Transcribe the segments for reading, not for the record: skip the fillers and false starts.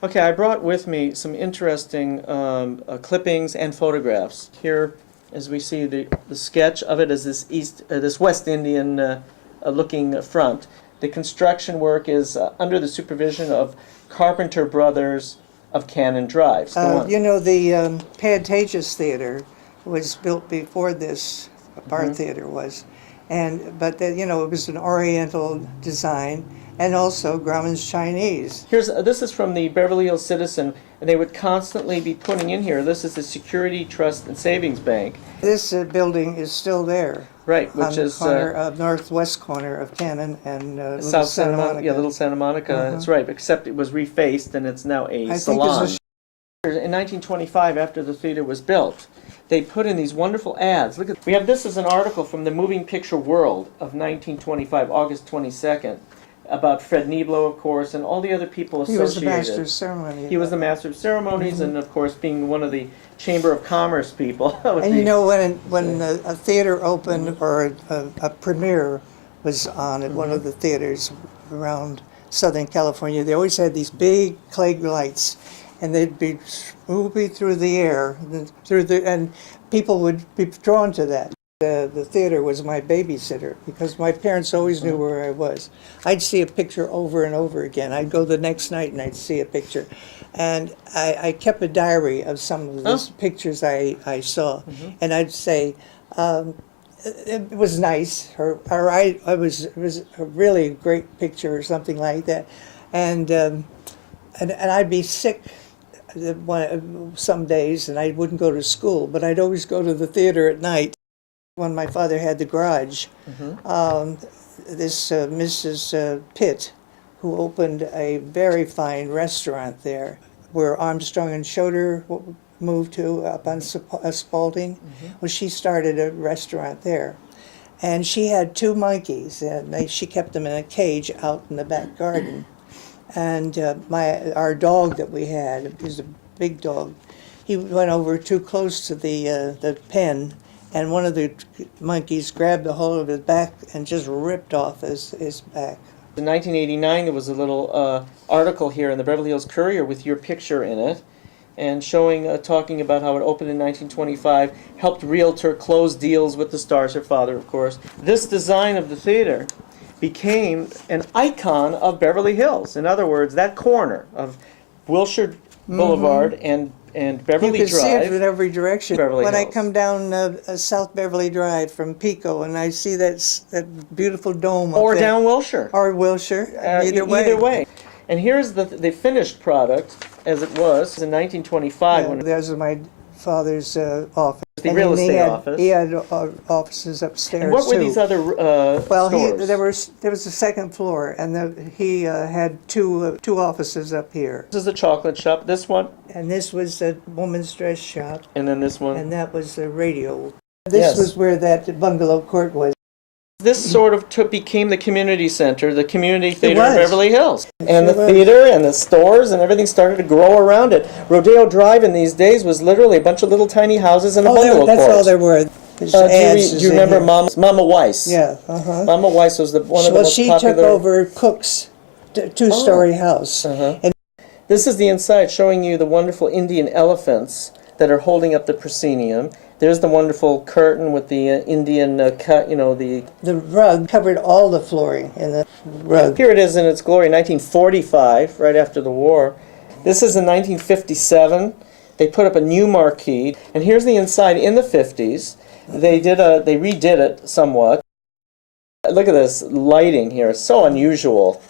Okay, I brought with me some interesting clippings and photographs. Here, as we see, the sketch of it is this West Indian looking front. The construction work is under the supervision of Carpenter Brothers of Cannon Drive. You know, the Pantages Theater was built before this bar theater was, but you know, it was an Oriental design. And also Grauman's Chinese. This is from the Beverly Hills Citizen, and they would constantly be putting in here. This is the Security Trust and Savings Bank. This building is still there. Right, which is northwest corner of Cannon and South Santa Monica. Yeah, Little Santa Monica. That's right. Except it was refaced, and it's now a salon. In 1925, after the theater was built, they put in these wonderful ads. Look at. We have this as an article from the Moving Picture World of 1925, August 22nd. About Fred Niblo, of course, and all the other people associated. He was the master of ceremonies. He was the master of ceremonies, and of course, being one of the Chamber of Commerce people. And you know, when a theater opened or a premiere was on at one of the theaters around Southern California, they always had these big clay lights, and they'd be moving through the air, and people would be drawn to that. The theater was my babysitter because my parents always knew where I was. I'd see a picture over and over again. I'd go the next night and I'd see a picture. And I kept a diary of some of those pictures I saw. And I'd say, it was nice, or it was a really great picture or something like that. And I'd be sick some days and I wouldn't go to school, but I'd always go to the theater at night. When my father had the garage, this Mrs. Pitt, who opened a very fine restaurant there, where Armstrong and Schroeder moved to up on Spalding, well, she started a restaurant there. And she had two monkeys, and she kept them in a cage out in the back garden. And our dog that we had, he was a big dog, he went over too close to the pen, and one of the monkeys grabbed a hold of his back and just ripped off his back. In 1989, there was a little article here in the Beverly Hills Courier with your picture in it, and talking about how it opened in 1925, helped Realtor close deals with the stars, her father, of course. This design of the theater became an icon of Beverly Hills. In other words, that corner of Wilshire Boulevard and Beverly Drive. You can see it in every direction. Beverly when Hills. I come down South Beverly Drive from Pico and I see that beautiful dome Or up there. down Wilshire. Or Wilshire, either way. Either way. And here's the finished product as it was in 1925. Yeah, when there's my father's office. The real estate office. He had offices upstairs, and what were too. these other Well, stores? there was a second floor, and he had two offices up here. This is the chocolate shop. This one. And this was a woman's dress shop. And then this one. And that was the radio. This was where that bungalow court was. This sort of became the community center, the community theater in was. Beverly Hills. And sure the was. theater and the stores and everything started to grow around it. Rodeo Drive in these days was literally a bunch of little tiny houses and a bungalow that's court. all there were. Do you remember Mama Weiss? Yeah, Mama Weiss was one of the most popular. Well, she took over Cook's two-story house. And this is the inside, showing you the wonderful Indian elephants that are holding up the proscenium. There's the wonderful curtain with the Indian cut, the rug covered all the flooring in the rug. Here it is in its glory, 1945, right after the war. This is in 1957. They put up a new marquee, and here's the inside in the 50s. They redid it somewhat. Look at this lighting here, it's so unusual.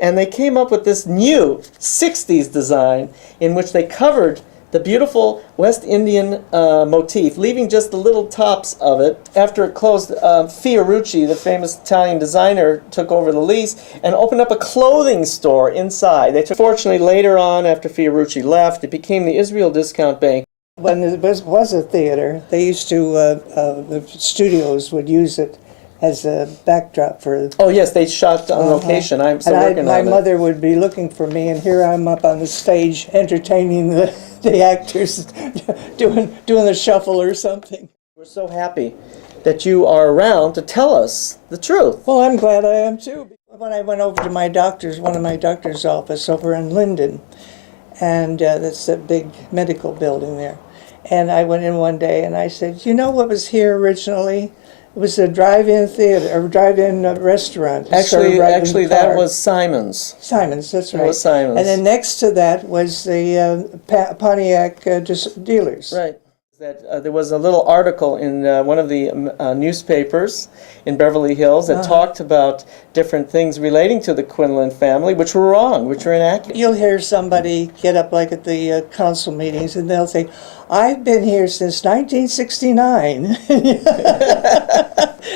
And they came up with this new 60s design in which they covered the beautiful West Indian motif, leaving just the little tops of it. After it closed, Fiorucci, the famous Italian designer, took over the lease and opened up a clothing store inside. Fortunately, later on, after Fiorucci left, it became the Israel Discount Bank. When there was a theater, they used to, the studios would use it as a backdrop for... Oh, yes, they shot on location. I'm still working on it. My mother would be looking for me, and here I'm up on the stage entertaining the actors, doing the shuffle or something. We're so happy that you are around to tell us the truth. Well, I'm glad I am, too. When I went over to one of my doctor's office over in Linden, and that's a big medical building there. And I went in one day and I said, you know what was here originally? It was a drive-in theater, or drive-in restaurant. Actually, that was Simon's. Simon's, that's right. It was Simon's. And then next to that was the Pontiac dealers. Right. That there was a little article in one of the newspapers in Beverly Hills that talked about different things relating to the Quinlan family, which were wrong, which were inaccurate. You'll hear somebody get up like at the council meetings and they'll say, I've been here since 1969,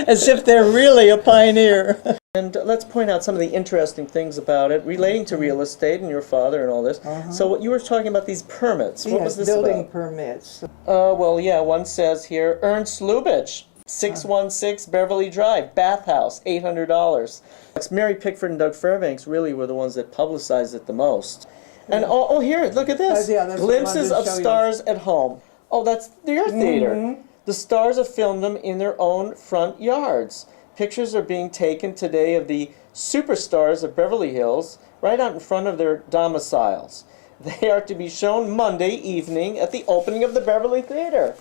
as if they're really a pioneer. And let's point out some of the interesting things about it relating to real estate and your father and all this. So what you were talking about, these permits, what was this building about? permits. Well, yeah, one says here, Ernst Lubitsch, 616 Beverly Drive, bathhouse, $800. Mary Pickford and Doug Fairbanks really were the ones that publicized it the most. And oh, here, look at this. That's Glimpses of stars at home. Oh, that's your theater. The stars have filmed them in their own front yards. Pictures are being taken today of the superstars of Beverly Hills right out in front of their domiciles. They are to be shown Monday evening at the opening of the Beverly Theater.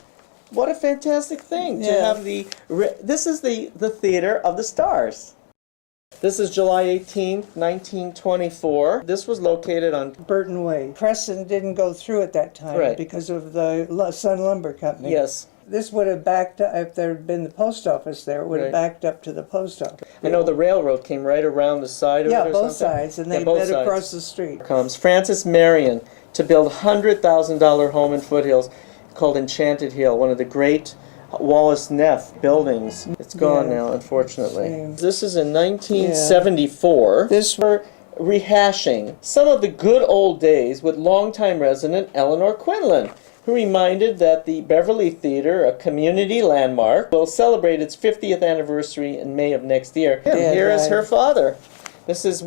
What a fantastic thing to have the... This is the Theater of the Stars. This is July 18th, 1924. This was located on Burton Way. Crescent didn't go through at that time because of the Sun Lumber Company. Yes. This would have backed up, if there had been the post office there, it would have backed up to the post office. I know the railroad came right around the side of it or both something. sides, and they met across the street. Comes Francis Marion to build a $100,000 home in Foothills called Enchanted Hill, one of the great Wallace Neff buildings. It's gone now, unfortunately. This is in 1974. This were rehashing some of the good old days with longtime resident Elinor Quinlan, who reminded that the Beverly Theater, a community landmark, will celebrate its 50th anniversary in May of next year. Here is her father. This is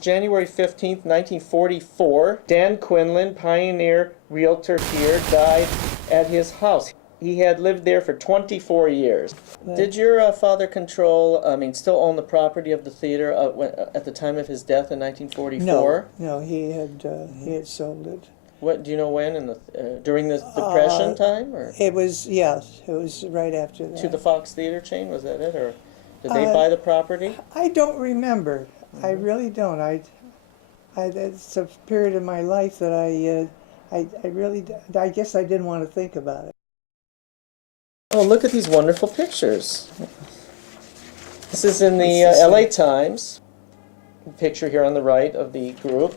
January 15th, 1944. Dan Quinlan, pioneer realtor here, died at his house. He had lived there for 24 years. Did your father still own the property of the theater at the time of his death in 1944? No, he had sold it. What do you know when during the Depression time, or it was right after that. To the Fox Theater chain, was that it, or did they buy the property? I don't remember. I really don't. It's a period of my life that I guess I didn't want to think about it. Oh, look at these wonderful pictures. This is in the LA Times. Picture here on the right of the group.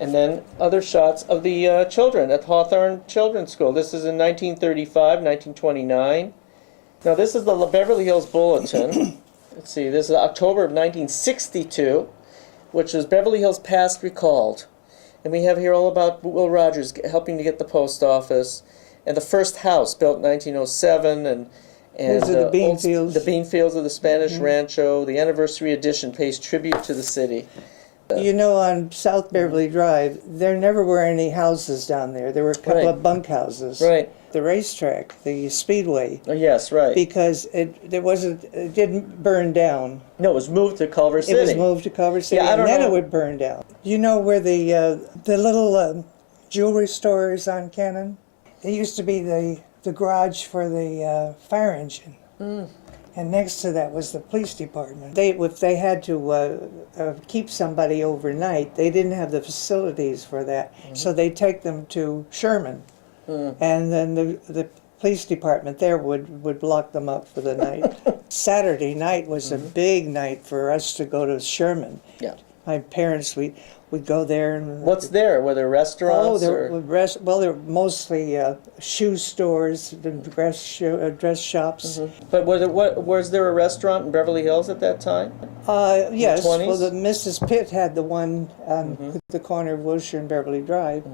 And then other shots of the children at Hawthorne Children's School. This is in 1935, 1929. Now this is the Beverly Hills Bulletin. Let's see, this is October of 1962, which is Beverly Hills Past Recalled. And we have here all about Will Rogers helping to get the post office, and the first house built in 1907, and the bean fields. The bean fields of the Spanish Rancho. The anniversary edition pays tribute to the city. You know, on South Beverly Drive, there never were any houses down there. There were a couple of bunkhouses. Right. The racetrack, the speedway. Oh, yes, right. Because it didn't burn down. No, it was moved to Culver City. It was moved to Culver City, and then it would burn down. You know where the little jewelry store is on Cannon? It used to be the garage for the fire engine. And next to that was the police department. If they had to keep somebody overnight, they didn't have the facilities for that. So they'd take them to Sherman. And then the police department there would lock them up for the night. Saturday night was a big night for us to go to Sherman. Yeah. My parents, we'd go there. And what's there? Were there restaurants? There were mostly shoe stores, dress shops. But was there a restaurant in Beverly Hills at that time? Yes. The 20s? Well, Mrs. Pitt had the one at the corner of Wilshire and Beverly Drive.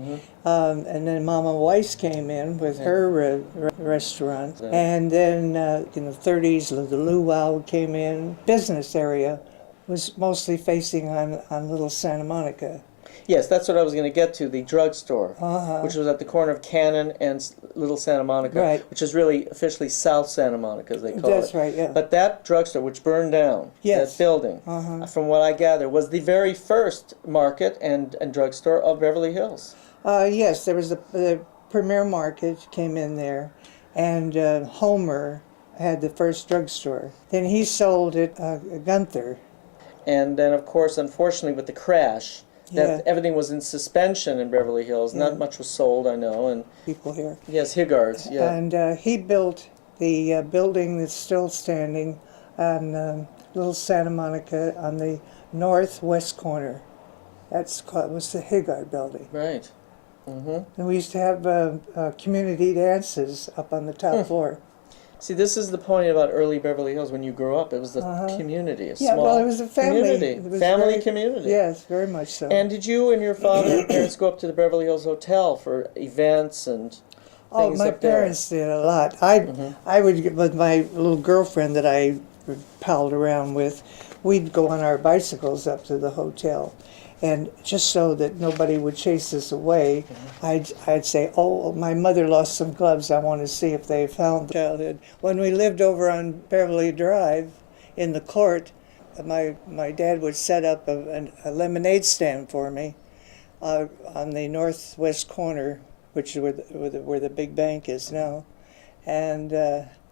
And then Mama Weiss came in with her restaurant. And then in the 30s, the Luau came in. Business area was mostly facing on Little Santa Monica. Yes, that's what I was going to get to, the drugstore, which was at the corner of Cannon and Little Santa Monica, which is really officially South Santa Monica, as they call it. That's right, yeah. But that drugstore, which burned down, that building, from what I gather, was the very first market and drugstore of Beverly Hills. Yes, there was the Premier Market came in there, and Homer had the first drugstore. Then he sold it, Gunther. And then, of course, unfortunately, with the crash, Yeah, everything was in suspension in Beverly Hills. Yeah. Not much was sold, I know. And people here. yes, Higgard's, yeah. And he built the building that's still standing on Little Santa Monica on the northwest corner. Was the Higgard building. Right. Mm-hmm. And we used to have community dances up on the top floor. See, this is the point about early Beverly Hills. When you grow up, it was the community, a Yeah, small well, it was a family. community. It was Family community. Yes, very much so. And did you and your father and parents go up to the Beverly Hills Hotel for events and things Oh, my up there? parents did a lot. I would get with my little girlfriend that I palled around with. We'd go on our bicycles up to the hotel, and just so that nobody would chase us away, I'd say, "Oh, my mother lost some gloves. I want to see if they found them." Childhood. When we lived over on Beverly Drive, in the court, my dad would set up a lemonade stand for me on the northwest corner, which is where the big bank is now, and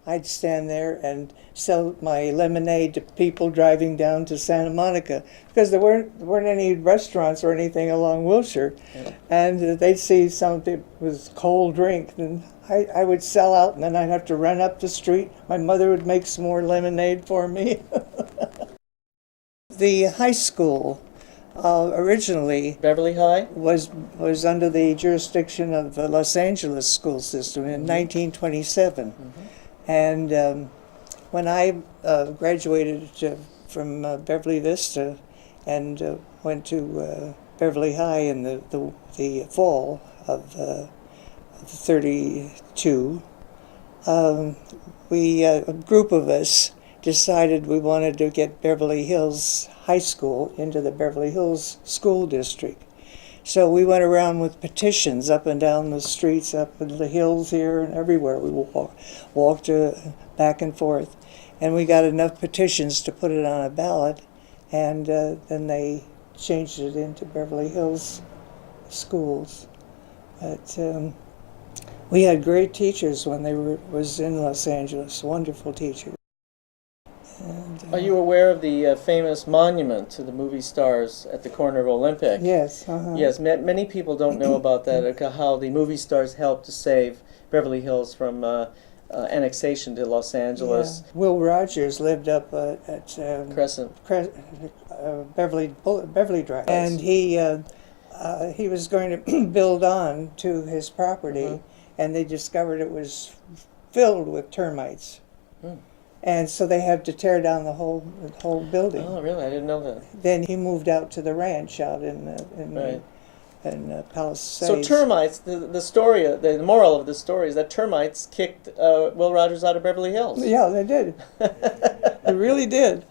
I'd stand there and sell my lemonade to people driving down to Santa Monica, because there weren't any restaurants or anything along Wilshire, and they'd see something with cold drink, and I would sell out, and then I'd have to run up the street. My mother would make some more lemonade for me. The high school originally Beverly High? was under the jurisdiction of the Los Angeles school system in 1927. And when I graduated from Beverly Vista and went to Beverly High in the fall of 32, a group of us decided we wanted to get Beverly Hills High School into the Beverly Hills School District. So we went around with petitions up and down the streets, up in the hills here and everywhere. We walked back and forth. And we got enough petitions to put it on a ballot, and then they changed it into Beverly Hills Schools. But we had great teachers when they was in Los Angeles, wonderful teachers. And, Are you aware of the famous monument to the movie stars at the corner of Olympic? Yes. Yes, many people don't know about that, how the movie stars helped to save Beverly Hills from annexation to Los Angeles. Yeah. Will Rogers lived up at Crescent. Beverly Drive, and he was going to build on to his property, and they discovered it was filled with termites. And so they had to tear down the whole building. Oh, really? I didn't know that. Then he moved out to the ranch out in Palisades. So termites, the story, the moral of the story is that termites kicked Will Rogers out of Beverly Hills. Yeah, they did. They really did.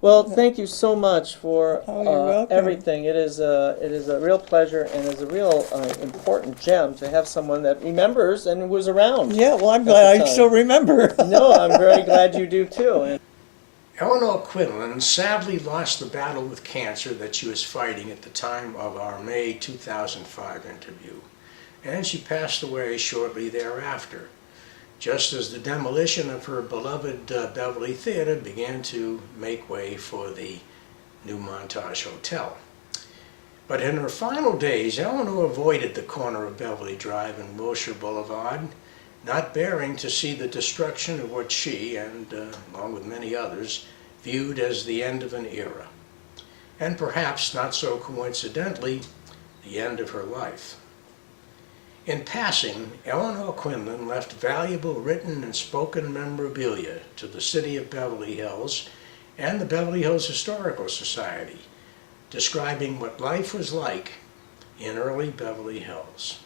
Well, thank you so much for you're welcome. everything. It is a real pleasure and is a real important gem to have someone that remembers and was around. Yeah, well, I'm glad I still remember. No, I'm very glad you do too. And Elinor Quinlan sadly lost the battle with cancer that she was fighting at the time of our May 2005 interview, and she passed away shortly thereafter, just as the demolition of her beloved Beverly Theater began to make way for the new Montage Hotel. But in her final days, Elinor avoided the corner of Beverly Drive and Wilshire Boulevard, not bearing to see the destruction of what she, and along with many others, viewed as the end of an era, and perhaps not so coincidentally, the end of her life. In passing, Elinor Quinlan left valuable written and spoken memorabilia to the city of Beverly Hills and the Beverly Hills Historical Society, describing what life was like in early Beverly Hills.